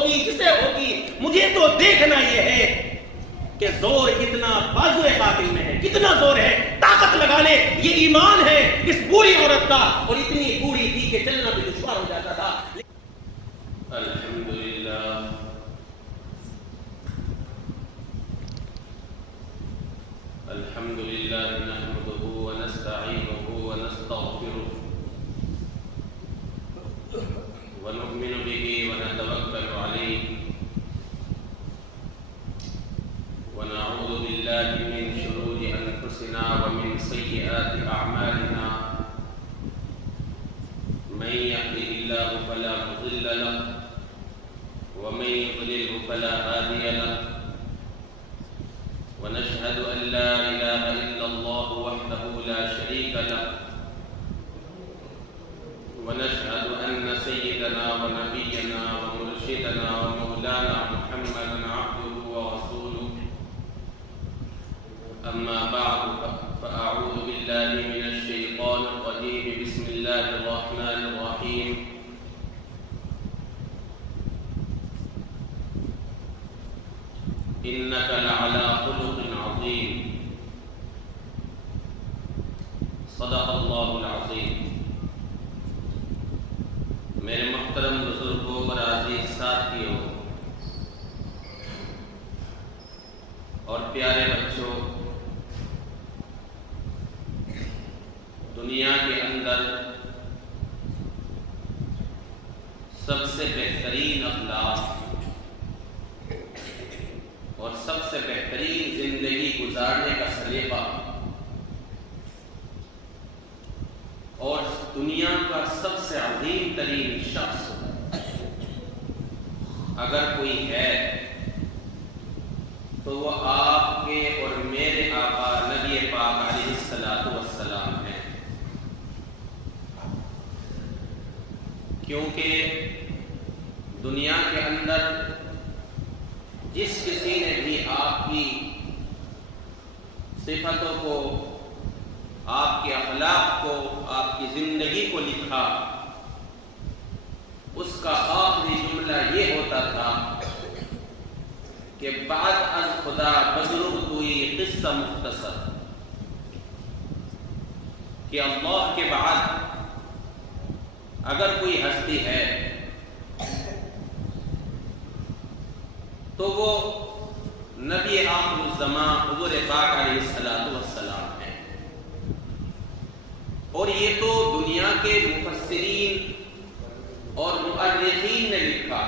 ہوگی جسے ہوگی، مجھے تو دیکھنا یہ ہے کہ زور کتنا بازو قاتل میں ہے، کتنا زور ہے، طاقت لگا لے، یہ ایمان ہے اس بوڑھی عورت کا، اور اتنی بوڑھی تھی کہ چلنا بھی دشوار ہو جاتا تھا۔ الحمدللہ الحمدللہ نحمده ونستعینه ونستغفره ونؤمن به ونتوکل علیہ ونعوذ باللہ من شرور انفسنا ومن سیئات اعمالنا من يهده الله فلا مضل له ومن يضلل فلا هادي له ونشهد أن لا إله إلا الله وحده لا شريك له ونشهد أن سيدنا ونبينا ومرشدنا ومولانا محمدا عبده ورسوله أما بعد فأعوذ بالله من الشيطان الرجيم بسم الله الرحمن الرحيم إنك لعلى خلق عظيم صدق اللہ العظیم۔ میرے محترم بزرگوں اور عزیز ساتھیوں اور پیارے بچوں، دنیا کے اندر سب سے بہترین اخلاق اور سب سے بہترین زندگی گزارنے کا سلیقہ اور دنیا کا سب سے عظیم ترین شخص اگر کوئی ہے تو وہ آپ کے اور میرے آقا نبی پاک علیہ الصلوۃ والسلام ہیں، کیونکہ دنیا کے اندر جس کسی نے بھی آپ کی صفتوں کو، آپ کے اخلاق کو، آپ کی زندگی کو لکھا، اس کا آخری جملہ یہ ہوتا تھا کہ بعد از خدا بزرگ کوئی قصہ مختصر، کہ اللہ کے بعد اگر کوئی ہستی ہے تو وہ نبی آخر الزمان حضور پاک علیہ الصلوۃ والسلام ہیں۔ اور یہ تو دنیا کے مفسرین اور مؤرخین نے لکھا،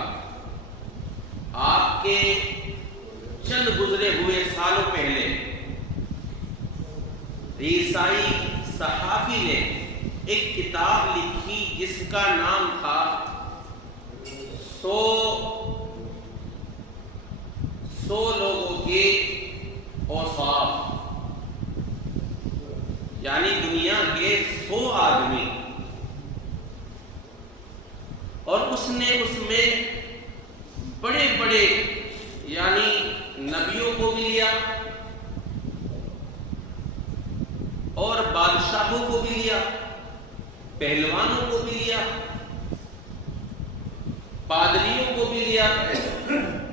آپ کے چند گزرے ہوئے سالوں پہلے عیسائی صحافی نے ایک کتاب لکھی جس کا نام تھا 100 لوگوں کے اوصاف، یعنی دنیا کے 100 آدمی، اور اس نے اس میں بڑے بڑے یعنی نبیوں کو بھی لیا اور بادشاہوں کو بھی لیا، پہلوانوں کو بھی لیا، پادریوں کو بھی لیا،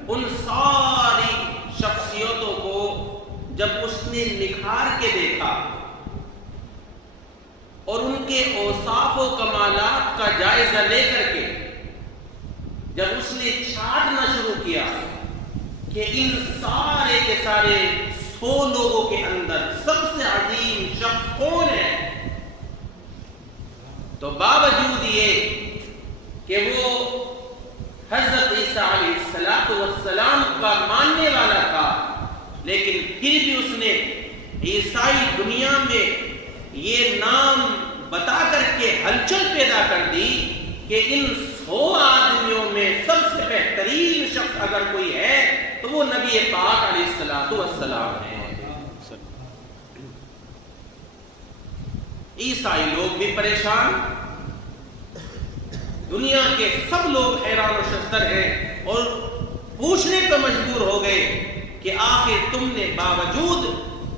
ان ساری شخصیتوں کو جب اس نے نکھار کے دیکھا اور ان کے اوصاف و کمالات کا جائزہ لے کر کے جب اس نے چھانٹنا شروع کیا کہ ان سارے کے سارے 100 لوگوں کے اندر سب سے عظیم شخص کون ہے، تو باوجود یہ کہ وہ حضرت عیسیٰ علیہ السلام کا ماننے والا تھا، لیکن پھر بھی اس نے عیسائی دنیا میں یہ نام بتا کر کے ہلچل پیدا کر دی کہ ان 100 آدمیوں میں سب سے بہترین شخص اگر کوئی ہے تو وہ نبی پاک علیہ السلام ہے۔ عیسائی لوگ بھی پریشان، دنیا کے سب لوگ حیران و شفتر ہیں اور پوچھنے پر مجبور ہو گئے کہ آخر تم نے باوجود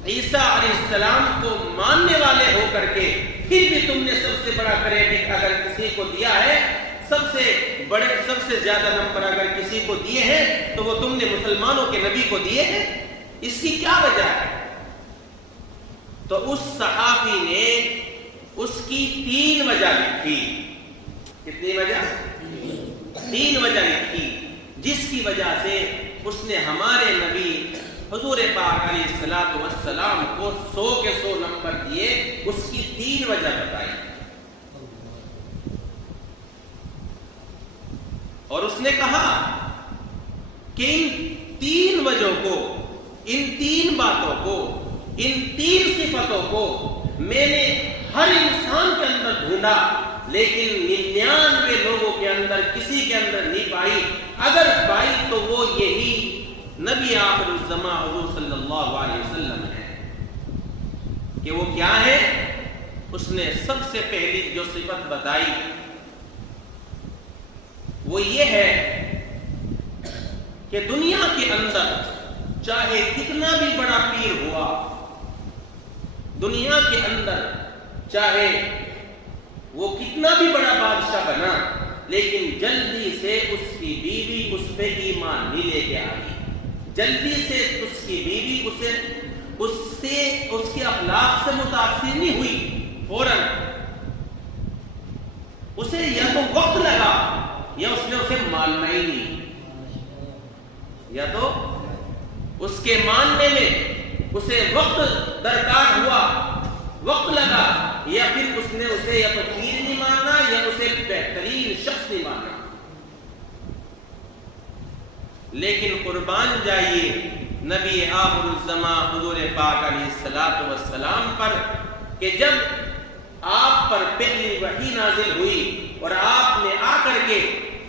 عیسیٰ علیہ السلام کو ماننے والے ہو کر کے پھر بھی تم نے سب سے بڑا کریڈٹ اگر کسی کو دیا ہے، سب سے زیادہ نمبر اگر کسی کو دیے ہیں تو وہ تم نے مسلمانوں کے نبی کو دیے ہیں، اس کی کیا وجہ ہے؟ تو اس صحابی نے اس کی 3 وجہ لکھی. کتنی وجہ؟ 3 وجہ لکھی، جس کی وجہ سے اس نے ہمارے نبی حضور پاک علیہ الصلوۃ والسلام کو 100 کے 100 نمبر دیے. اس کی 3 وجہ بتائی، اور اس نے کہا کہ ان 3 وجہوں کو، ان 3 باتوں کو، ان 3 صفتوں کو میں نے ہر انسان کے اندر ڈھونڈا، لیکن 99 لوگوں کے اندر کسی کے اندر نہیں پائی. اگر پائی تو وہ یہی نبی آخر الزماں حضور صلی اللہ علیہ وسلم ہے. کہ وہ کیا ہے؟ اس نے سب سے پہلی جو صفت بتائی وہ یہ ہے کہ دنیا کے اندر چاہے کتنا بھی بڑا پیر ہوا، دنیا کے اندر چاہے وہ کتنا بھی بڑا بادشاہ بنا، لیکن جلدی سے اس کی بیوی اس پہ ایمان نہیں لے کے آئی، جلدی سے اس کی بیوی اس کے اخلاق سے متاثر نہیں ہوئی. فوراً اسے یا تو وقت لگا یا اس نے اسے ماننا ہی نہیں، یا تو اس کے ماننے میں اسے وقت درکار ہوا، وقت لگا، یا پھر اس نے اسے یا تو پیر نہیں ماننا یا اسے بہترین شخص نہیں ماننا. لیکن قربان جائیے نبی آخر الزماں حضور پاک علیہ الصلوۃ والسلام پر کہ جب آپ پر پہلی وحی نازل ہوئی اور آپ نے آ کر کے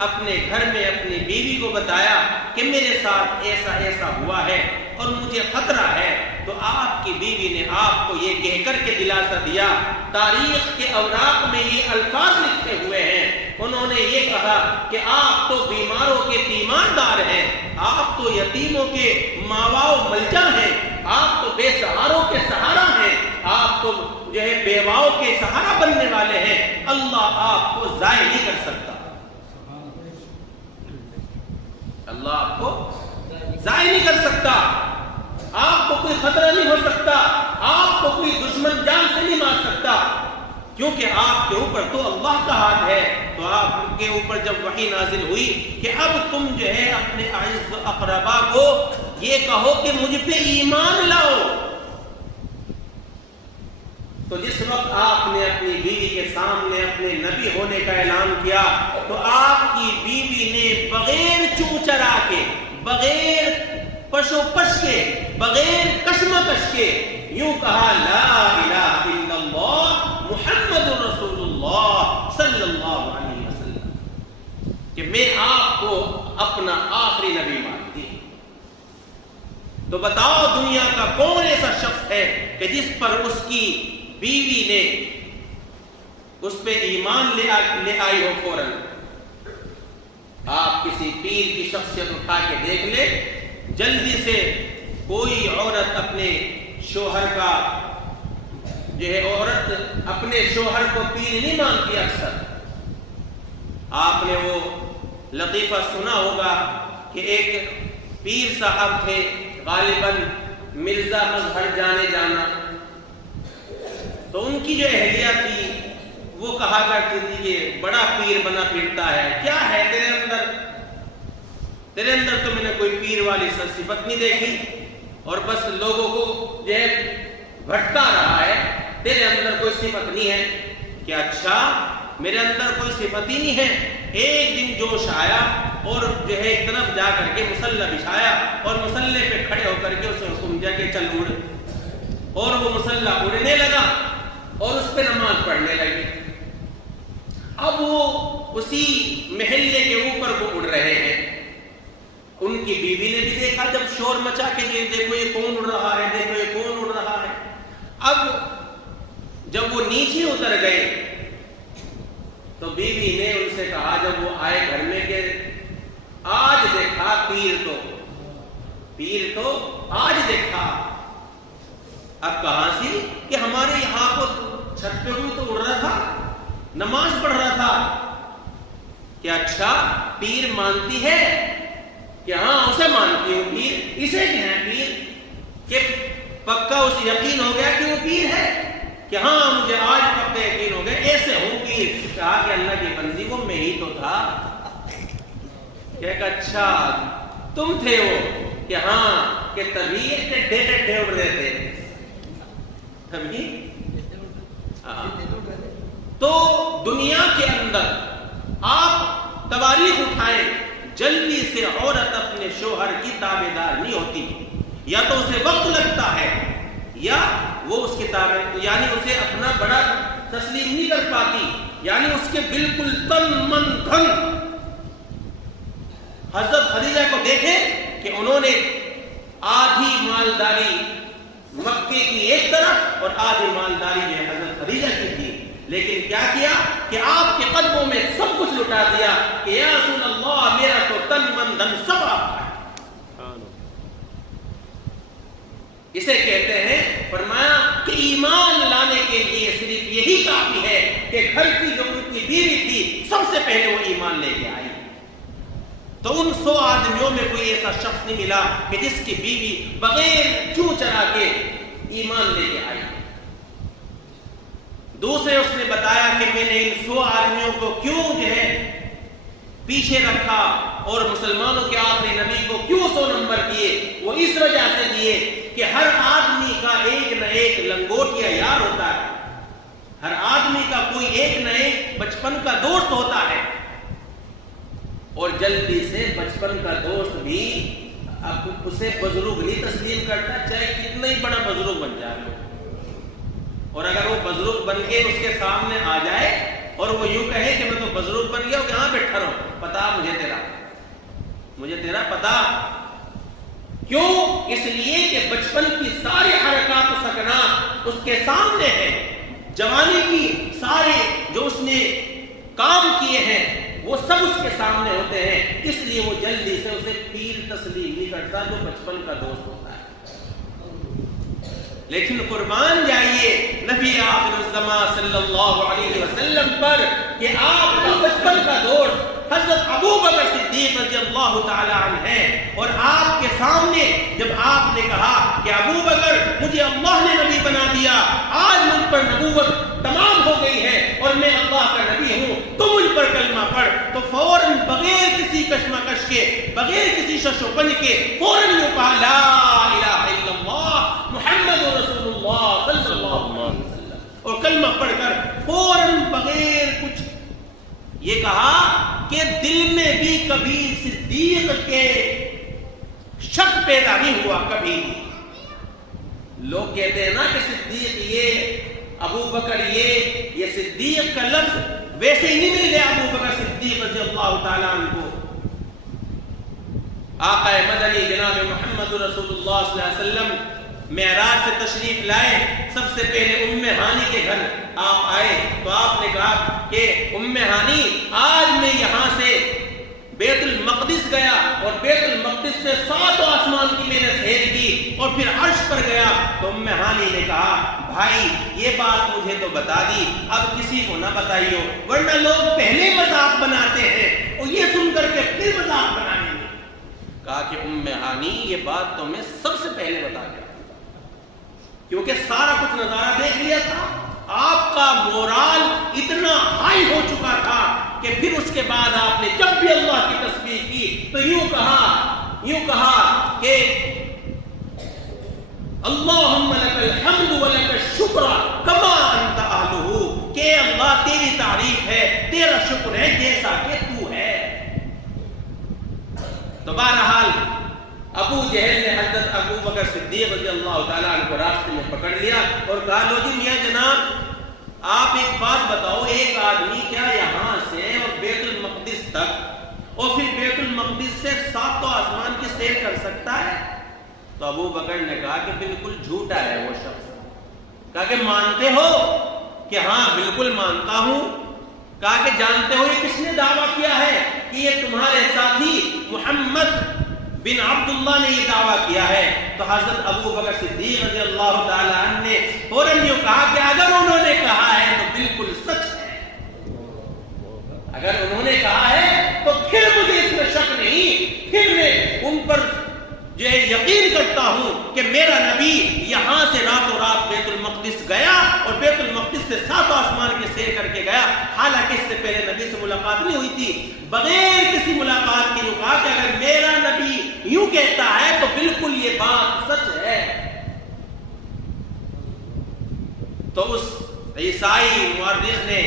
اپنے گھر میں اپنی بیوی کو بتایا کہ میرے ساتھ ایسا ایسا ہوا ہے اور مجھے خطرہ ہے، تو آپ کی بیوی نے آپ کو یہ کہہ کر کے دلاسا دیا. تاریخ کے اوراق میں یہ الفاظ لکھے ہوئے ہیں، انہوں نے یہ کہا کہ آپ تو بیماروں کے تیماردار ہیں، آپ تو یتیموں کے ماوا و ملجا ہیں، آپ تو بے سہاروں کے سہارا ہیں، آپ تو جو ہے بیواؤں کے سہارا بننے والے ہیں. اللہ آپ کو ضائع نہیں کر سکتا، اللہ آپ کو ضائع نہیں کر سکتا، آپ کو کوئی خطرہ نہیں ہو سکتا، آپ کو کوئی دشمن جان سے نہیں مار سکتا، کیونکہ آپ کے اوپر تو اللہ کا ہاتھ ہے. تو آپ کے اوپر جب وحی نازل ہوئی کہ اب تم جو ہے اپنے اعز اقربا کو یہ کہو کہ مجھ پہ ایمان لاؤ، تو جس وقت آپ نے اپنی بیوی کے سامنے اپنے نبی ہونے کا اعلان کیا تو آپ کی بیوی نے بغیر چوں چرا کے، بغیر پشو پش کے، بغیر کشمکش کے یوں کہا لا الہ الا اللہ محمد رسول اللہ صلی اللہ علیہ وسلم، کہ میں آپ کو اپنا آخری نبی مانتی ہوں. تو بتاؤ دنیا کا کون ایسا شخص ہے کہ جس پر اس کی بیوی نے اس پہ ایمان لے آئی ہو فوراً؟ آپ کسی پیر کی شخصیت اٹھا کے دیکھ لے، جلدی سے کوئی عورت اپنے شوہر کا جو ہے، عورت اپنے شوہر کو پیر نہیں مانتی. اکثر آپ نے وہ لطیفہ سنا ہوگا کہ ایک پیر صاحب تھے، غالباً مرزا مظہر جانے جانا، تو ان کی جو اہلیہ تھی وہ کہا کرتی تھی کہ بڑا پیر بنا پھرتا ہے، کیا ہے تیرے اندر؟ تیرے اندر تو میں نے کوئی پیر والی صفت نہیں دیکھی، اور بس لوگوں کو جو ہے بھٹکا رہا ہے، تیرے اندر کوئی صفت نہیں ہے. کہ اچھا میرے اندر کوئی صفت ہی نہیں ہے. ایک دن جوش آیا اور جو ہے ایک طرف جا کر کے مصلی بچھایا اور مصلی پہ کھڑے ہو کر کے اسے حکم دیا کہ چل اڑ، اور وہ مصلی اڑنے لگا اور اس پہ نماز پڑھنے لگی. اب وہ اسی محلے کے اوپر وہ اڑ رہے ہیں. ان کی بیوی نے بھی دیکھا جب شور مچا کے دیکھو یہ کون اڑ رہا ہے، دیکھو یہ کون اڑ رہا ہے. اب جب وہ نیچے اتر گئے تو بیوی نے ان سے کہا جب وہ آئے گھر میں کہ آج دیکھا پیر تو آج دیکھا. اب کہاں سے کہ ہمارے یہاں کو چھت پہ ہوئی تو اڑ رہا تھا، نماز پڑھ رہا تھا. کہ اچھا پیر مانتی ہے کہ ہاں اسے مانتی ہوں پیر، اسے کیا ہے پیر، کہ پکا اسے یقین ہو گیا کہ وہ پیر ہے، کہ ہاں مجھے آج پکا یقین ہو گیا ایسے ہوں پیر۔ کہا کہ اللہ کی بندی وہ میں ہی تو تھا۔ کہ اچھا تم تھے وہ، کہ ہاں، کہ تبھی ٹڈے ٹڈے اڑ رہے تھے تبھی۔ تو دنیا کے اندر آپ تواریخ اٹھائیں، جلدی سے عورت اپنے شوہر کی تابع دار نہیں ہوتی، یا تو اسے وقت لگتا ہے یا وہ اس کی تابع، یعنی اسے اپنا بڑا تسلیم نہیں کر پاتی، یعنی اس کے بالکل تن من دھن۔ حضرت خدیجہ کو دیکھیں کہ انہوں نے آدھی مالداری مکے کی ایک طرف اور آدھی مالداری جو حضرت خدیجہ کی تھی، لیکن کیا کیا کہ آپ کے قدموں میں سب کچھ لٹا دیا کہ یا رسول اللہ میرا تو تن من دھن سب آپ کا ہے۔ اسے کہتے ہیں، فرمایا کہ ایمان لانے کے لیے صرف یہی کافی ہے کہ گھر کی جو ان کی بیوی تھی سب سے پہلے وہ ایمان لے کے آئی۔ تو ان 100 آدمیوں میں کوئی ایسا شخص نہیں ملا کہ جس کی بیوی بغیر چوں چرا کے ایمان لے کے آئی۔ دوسرے اس نے بتایا کہ میں نے ان 100 آدمیوں کو کیوں جو ہے پیچھے رکھا اور مسلمانوں کے آخری نبی کو کیوں 100 نمبر دیے، وہ اس وجہ سے دیے کہ ہر آدمی کا ایک نہ ایک لنگوٹیا یار ہوتا ہے، ہر آدمی کا کوئی ایک نہ ایک بچپن کا دوست ہوتا ہے، اور جلدی سے بچپن کا دوست بھی اب اسے بزرگ نہیں تسلیم کرتا، چاہے کتنا ہی بڑا بزرگ بن جائے۔ اور اگر وہ بزرگ بن کے اس کے سامنے آ جائے اور وہ یوں کہے کہ میں تو بزرگ بن گیا ہوں، کہاں بیٹھا رہوں، پتا مجھے تیرا پتا۔ کیوں؟ اس لیے کہ بچپن کی ساری حرکات و سکنات اس کے سامنے ہیں، جوانی کی سارے جو اس نے کام کیے ہیں وہ سب اس کے سامنے ہوتے ہیں، اس لیے وہ جلدی سے اسے پیر تسلیم نہیں کرتا جو بچپن کا دوست ہوتا ہے۔ لیکن قربان جائیے نبی آخر الزمان صلی اللہ علیہ وسلم پر کہ آپ کا بچپن کا دوست حضرت ابو بکر صدیق رضی اللہ تعالی عنہ ہے، اور آپ کے سامنے جب آپ نے کہا کہ ابو بکر مجھے اللہ نے نبی بنا دیا، آج مجھ پر نبوت تمام ہو گئی ہے اور میں اللہ کا نبی ہوں، تو مجھ پر کلمہ پڑھ، تو فوراً بغیر کسی کشمکش کے، بغیر کسی شش و پنج کے فوراً یہ کہا لا الہ الا اللہ محمد رسول اللہ صلی اللہ علیہ وسلم، اور کلمہ پڑھ کر فوراً بغیر کچھ یہ کہا کہ دل میں بھی کبھی صدیق کے شک پیدا نہیں ہوا کبھی۔ لوگ کہتے ہیں نا کہ صدیق یہ، ابو بکر یہ صدیق کا لفظ ویسے ہی نہیں مل گیا ابو بکر صدیق رضی اللہ تعالیٰ عنہ کو۔ آقا مدنی جناب محمد رسول اللہ صلی اللہ علیہ وسلم معراج سے تشریف لائے، سب سے پہلے ام ہانی کے گھر آپ آئے تو آپ نے کہا کہ ام ہانی آج میں یہاں سے بیت المقدس گیا اور بیت المقدس سے 7 آسمان کی میں نے سیر کی اور پھر عرش پر گیا۔ تو ام ہانی نے کہا بھائی یہ بات مجھے تو بتا دی، اب کسی کو نہ بتائیو، ورنہ لوگ پہلے مذاق بناتے ہیں اور یہ سن کر کے پھر مذاق بنانے میں۔ کہا کہ ام ہانی یہ بات تو میں سب سے پہلے بتا گیا، کیونکہ سارا کچھ نظارہ دیکھ لیا تھا، آپ کا مورال اتنا ہائی ہو چکا تھا کہ پھر اس کے بعد آپ نے جب بھی اللہ کی تسبیح کی تو یوں کہا کہ اللہم لک الحمد ولک الشکر کما انت اہلہ، کہ اللہ تیری تعریف ہے، تیرا شکر ہے جیسا کہ تو ہے۔ تو بہرحال ابو جہل نے حضرت ابو بکر صدیق رضی اللہ تعالیٰ عنہ کو راستے میں پکڑ لیا اور کہا لو جی میاں جناب آپ ایک بات بتاؤ، ایک آدمی کیا یہاں سے اور بیت المقدس تک اور پھر بیت المقدس سے 7 آسمان کی سیر کر سکتا ہے؟ تو ابو بکر نے کہا کہ بالکل جھوٹا ہے وہ شخص۔ کہا کہ مانتے ہو؟ کہ ہاں بالکل مانتا ہوں۔ کہا کہ جانتے ہو یہ کس نے دعویٰ کیا ہے؟ کہ یہ تمہارے ساتھی محمد بن عبداللہ نے یہ دعویٰ کیا ہے۔ تو حضرت ابو بکر صدیق رضی اللہ تعالیٰ عنہ نے فوراً یہ کہا کہ اگر انہوں نے کہا ہے تو بالکل سچ ہے، اگر انہوں نے کہا ہے تو پھر مجھے اس میں شک نہیں، پھر میں ان پر جو ہے یقین کرتا ہوں کہ میرا نبی یہاں سے راتوں رات بیت المقدس گیا اور بیت المقدس سے 7 آسمان کے سیر کر کے گیا، حالانکہ اس سے پہلے نبی سے ملاقات نہیں ہوئی تھی۔ بغیر کسی ملاقات کی کہا کہ اگر میرا نبی یوں کہتا ہے تو بالکل یہ بات سچ ہے۔ تو اس عیسائی مورخ نے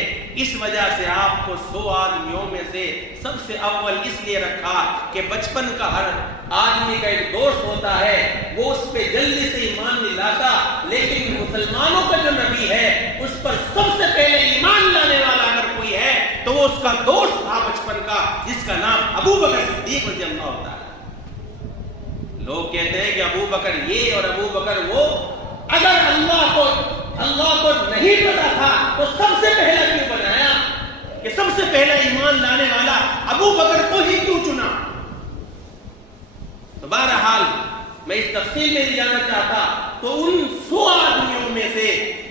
اس وجہ سے آپ کو 100 آدمیوں میں سے سب سے اول اس لیے رکھا کہ بچپن کا ہر آدمی کا ایک دوست ہوتا ہے، وہ اس پہ جلدی سے ایمان نہیں لاتا، لیکن مسلمانوں کا جو نبی ہے اس پر سب سے پہلے ایمان لانے والا اگر کوئی ہے تو وہ اس کا دوست تھا بچپن کا، جس کا نام ابو بکر صدیق رضی اللہ ہوتا ہے۔ لوگ کہتے ہیں کہ ابو بکر یہ اور ابو بکر وہ، اگر اللہ کو نہیں پتا تھا تو سب سے پہلا کیوں بنایا کہ سب سے پہلا ایمان لانے والا ابو بکر کو ہی کیوں چنا؟ تو بہرحال میں اس تفصیل میں نہیں جانا چاہتا، تو ان 100 آدمیوں میں سے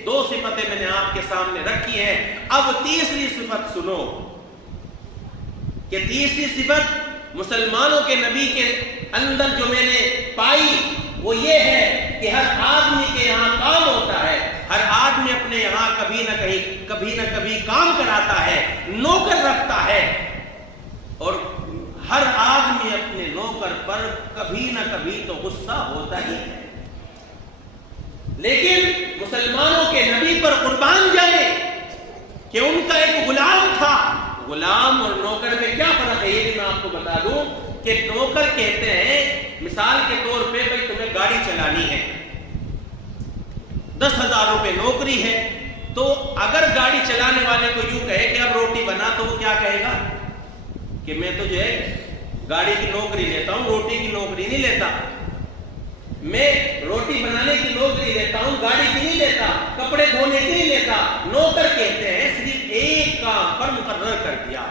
2 صفتیں میں نے آپ کے سامنے رکھی ہیں۔ اب تیسری صفت سنو کہ تیسری صفت مسلمانوں کے نبی کے اندر جو میں نے پائی وہ یہ ہے کہ ہر آدمی کے یہاں کام ہوتا ہے، ہر آدمی اپنے یہاں کبھی نہ کبھی کام کراتا ہے، نوکر رکھتا ہے، اور ہر آدمی اپنے نوکر پر کبھی نہ کبھی تو غصہ ہوتا ہی ہے۔ لیکن مسلمانوں کے نبی پر قربان جائے کہ ان کا ایک غلام تھا۔ غلام اور نوکر میں کیا فرق ہے یہ بھی میں آپ کو بتا دوں کہ نوکر کہتے ہیں مثال کے طور پہ بھائی تمہیں گاڑی چلانی ہے، 10,000 روپے نوکری ہے، تو اگر گاڑی چلانے والے کو یوں کہے کہ اب روٹی بنا تو وہ کیا کہے گا کہ میں تو جو ہے گاڑی کی نوکری لیتا ہوں، روٹی کی نوکری نہیں لیتا، میں روٹی بنانے کی نوکری لیتا ہوں، گاڑی کی نہیں لیتا، کپڑے دھونے کی نہیں لیتا۔ نوکر کہتے ہیں صرف ایک کام پر مقرر کر دیا۔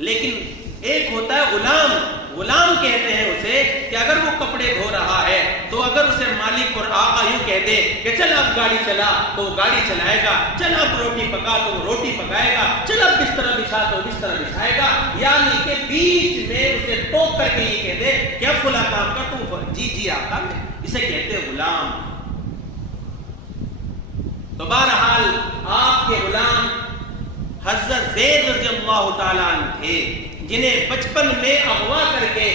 لیکن ایک ہوتا ہے غلام، غلام کہتے ہیں اسے کہ اگر وہ کپڑے دھو رہا ہے تو اگر اسے مالک اور آقا یوں کہہ دے کہ چل اب گاڑی چلا تو وہ گاڑی چلائے گا، چل اب روٹی پکا تو وہ روٹی پکائے گا، چل اب بستر بچھا تو بستر بچھائے گا، یعنی کہ بیچ میں اسے ٹوک کر کے یہ کہہ دے کہ اب فلاں کام کر تو جی آقا، اسے کہتے ہیں غلام۔ تو بہرحال آپ کے غلام حضرت زید رضی اللہ تعالیٰ عنہ تھے، جنہیں بچپن میں اغوا کر کے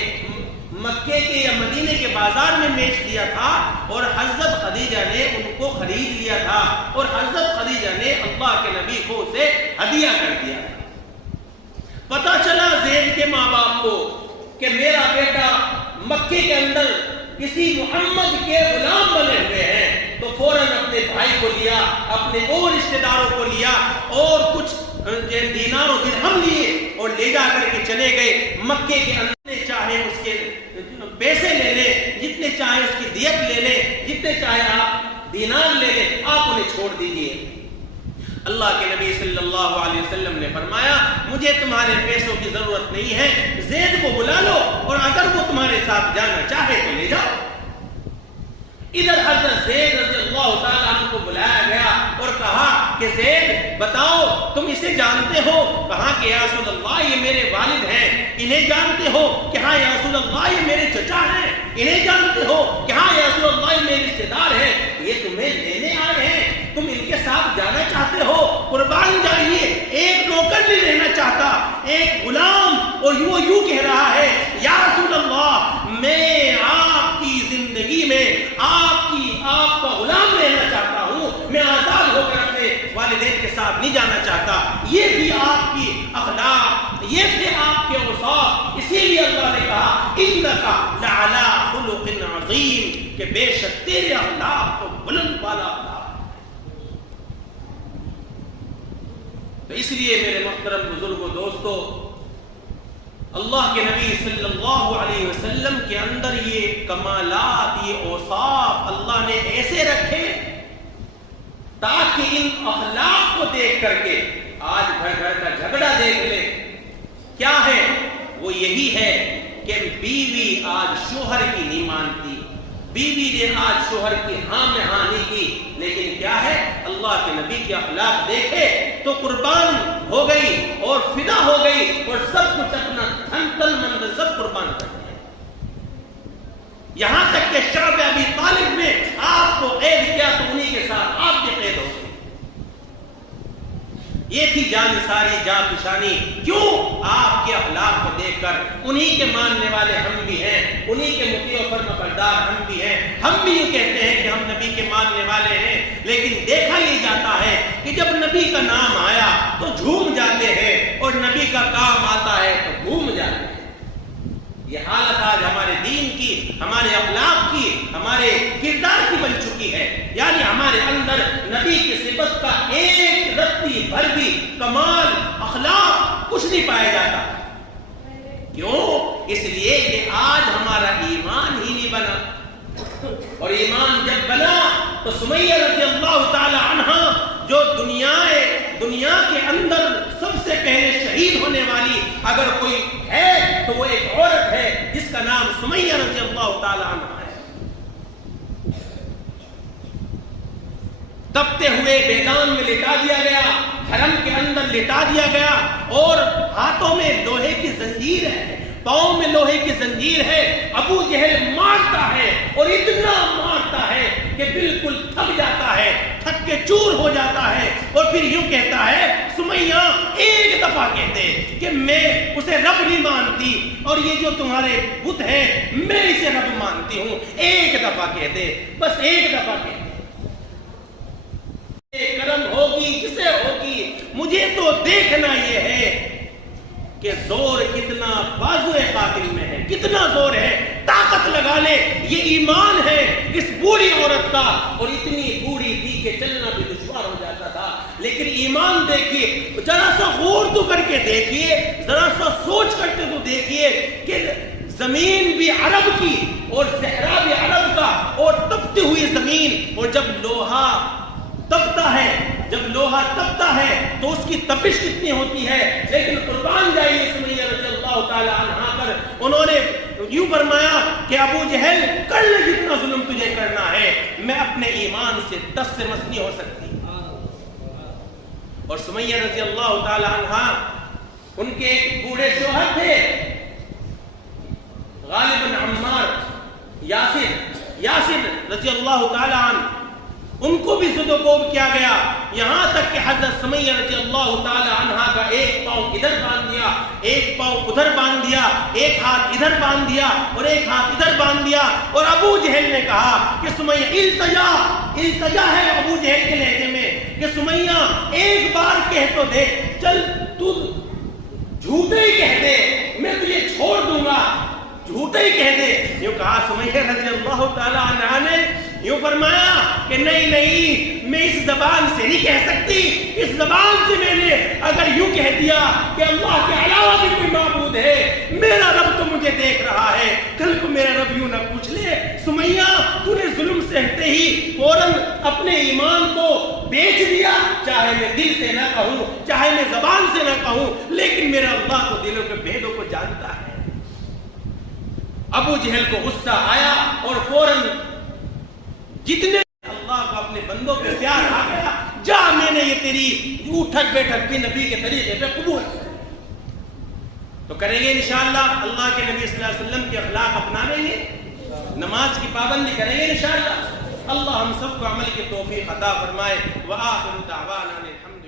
مکے کے یا مدینے کے بازار میں بیچ دیا تھا، اور حضرت خدیجہ نے ان کو خرید لیا تھا، اور حضرت خدیجہ نے اللہ کے نبی کو اسے ہدیہ کر دیا تھا۔ پتہ چلا زید کے ماں باپ کو کہ میرا بیٹا مکے کے اندر کسی محمد کے غلام بنے ہوئے ہیں، تو فوراً اپنے بھائی کو لیا، اپنے اور رشتہ داروں کو لیا، اور کچھ دینار و درہم لیے اور لے جا کر کے چلے گئے مکے کے اندر، چاہے اس کے پیسے لے لیں، جتنے چاہے اس کی دیت لے لیں، جتنے چاہے آپ دینار لے لیں، آپ انہیں چھوڑ دیجئے۔ اللہ کے نبی صلی اللہ علیہ وسلم نے فرمایا مجھے تمہارے پیسوں کی ضرورت نہیں ہے، زید کو بلا لو اور اگر وہ تمہارے ساتھ جانا چاہے تو لے جاؤ۔ ادھر حضرت زید رضی اللہ تعالیٰ عنہ کو بلایا گیا اور کہا کہ زید بتاؤ تم اسے جانتے ہو؟ کہا کہ یا رسول اللہ یہ میرے والد ہیں۔ انہیں جانتے ہو؟ کہ ہاں یا رسول اللہ یہ میرے چچا ہیں۔ انہیں جانتے ہو؟ کہ ہاں یا رسول اللہ یہ میرے رشتے دار ہیں۔ یہ تمہیں لینے آئے ہیں، تم ان کے ساتھ جانا چاہتے ہو؟ قربان جائیے، ایک نوکر نہیں رہنا چاہتا، ایک غلام، اور وہ یوں کہہ رہا ہے یا رسول اللہ میں آپ کی زندگی میں آپ کا غلام رہنا چاہتا ہوں، میں آزاد ہو کر اپنے والدین کے ساتھ نہیں جانا چاہتا۔ یہ بھی آپ کی اخلاق، یہ تھے آپ کے اوصاف، اسی لیے اللہ نے کہا انک لعلی خلق عظیم، کہ بے شک تیرے اخلاق تو بلند والا اخلاق۔ تو اس لیے میرے محترم بزرگوں دوستو، اللہ کے نبی صلی اللہ علیہ وسلم کے اندر یہ کمالات، یہ اوصاف اللہ نے ایسے رکھے تاکہ ان اخلاق کو دیکھ کر کے آج گھر کا جھگڑا دیکھ لے۔ کیا ہے وہ؟ یہی ہے کہ بیوی آج شوہر کی نہیں مانتی، بیوی نے آج شوہر کی ہاں میں ہاں نہیں کی، لیکن کیا ہے؟ اللہ کے نبی کے اخلاق دیکھے تو قربان ہو گئی اور فدا ہو گئی اور سب کچھ اپنا دھن تن من سب قربان کر دیا. یہاں تک کہ شعب ابی طالب میں آپ کو قید کیا تو انہی کے ساتھ آپ بھی قید ہو گئے. یہ تھی جان ساری جان پشانی. کیوں؟ آپ کے اخلاق کو دیکھ کر انہی کے ماننے والے ہم بھی ہیں, انہی کے مطیع و فرما بردار ہم بھی ہیں. ہم بھی یوں کہتے ہیں کہ ہم نبی کے ماننے والے ہیں, لیکن دیکھا یہ جاتا ہے کہ جب نبی کا نام آیا تو جھوم جاتے ہیں اور نبی کا کام آتا ہے تو گھوم جاتے ہیں. یہ حالت آج ہمارے دین کی, ہمارے اخلاق کی, ہمارے کردار کی بن چکی ہے. یعنی ہمارے اندر نبی کی صفت کا ایک رتی بھر بھی کمال اخلاق کچھ نہیں پایا جاتا. کیوں؟ اس لیے کہ آج ہمارا ایمان ہی نہیں بنا. اور ایمان جب بنا تو سمیہ رضی اللہ تعالی عنہ جو دنیا کے اندر سب سے پہلے شہید ہونے والی اگر کوئی ہے تو وہ ایک عورت ہے جس کا نام سمیہ رضی اللہ تعالی عنہ ہے. تپتے ہوئے میدان میں لٹا دیا گیا, حرم کے اندر لٹا دیا گیا, اور ہاتھوں میں لوہے کی زنجیر ہے, پاؤں میں لوہے کی زنجیر ہے. ابو جہل مارتا ہے اور اتنا مارتا ہے کہ بالکل تھک جاتا ہے, تھک کے چور ہو جاتا ہے, اور پھر یوں کہتا ہے سمیہ ایک دفعہ کہہ دے کہ میں اسے رب نہیں مانتی اور یہ جو تمہارے بت ہے میں اسے رب مانتی ہوں. ایک دفعہ کہہ دے, بس ایک دفعہ کہہ دے. کرم ہوگی جسے ہوگی, مجھے تو دیکھنا یہ ہے کہ زور کتنا بازو قاتل میں ہے, کتنا زور ہے, طاقت لگا لے. یہ ایمان ہے اس بوڑھی عورت کا, اور اتنی بوڑھی تھی کہ چلنا بھی دشوار ہو جاتا تھا. لیکن ایمان دیکھیے, ذرا سا غور تو کر کے دیکھیے, ذرا سا سوچ کرتے تو دیکھیے کہ زمین بھی عرب کی اور صحرا بھی عرب کا, اور تپتی ہوئی زمین, اور جب لوہا تپتا ہے تو اس کی تپش کتنی ہوتی ہے. لیکن قربان جائیے سمیہ رضی اللہ تعالی عنہا پر, انہوں نے یوں فرمایا کہ ابو جہل کر لے جتنا ظلم تجھے کرنا ہے, میں اپنے ایمان سے 10 سے مس نہیں ہو سکتی. اور سمیہ رضی اللہ تعالی عنہا, ان کے ایک بوڑھے شوہر تھے غالباً عمار یاسر رضی اللہ تعالی عنہ, ان کو بھی زد و کوب کیا گیا. یہاں تک کہ حضرت سمیہ رضی اللہ تعالی عنہا کا ایک پاؤں ادھر باندھ دیا, ایک پاؤں ادھر باندھ دیا, ایک ہاتھ ادھر باندھ دیا اور ایک ہاتھ ادھر باندھ دیا. اور ابو جہل نے کہا کہ سمیہ, التجا ہے ابو جہل کے لہجے میں کہ سمیہ ایک بار کہہ تو دے, چل تو جھوٹے ہی کہہ دے, میں تجھے چھوڑ دوں گا, جھوٹے ہی کہہ دے. یوں کہا سمیہ رضی اللہ تعالی عنہا نے, یوں فرمایا کہ نہیں, میں اس زبان سے نہیں کہہ سکتی. اس زبان سے میں نے اگر یوں کہہ دیا کہ اللہ کے علاوہ بھی کوئی معبود ہے, میرا رب تو مجھے دیکھ رہا ہے, کل کو میرا رب یوں نہ پوچھ لے سمیہ تو نے ظلم سہتے ہی فوراً اپنے ایمان کو بیچ دیا, چاہے میں دل سے نہ کہوں, چاہے میں زبان سے نہ کہوں, لیکن میرا اللہ تو دلوں کے بھیدوں کو جانتا ہے. ابو جہل کو غصہ آیا اور فوراً جتنے اللہ کو اپنے بندوں پہ پیار آ گیا, جا میں نے یہ تیری اٹھک بیٹھک بھی نبی کے طریقے پہ قبول. تو کریں گے انشاءاللہ, اللہ کے نبی صلی اللہ علیہ وسلم کے اخلاق اپنائیں گے, نماز کی پابندی کریں گے انشاءاللہ. اللہ ہم سب کو عمل کی توفیق عطا فرمائے. وآخر دعوانا الحمد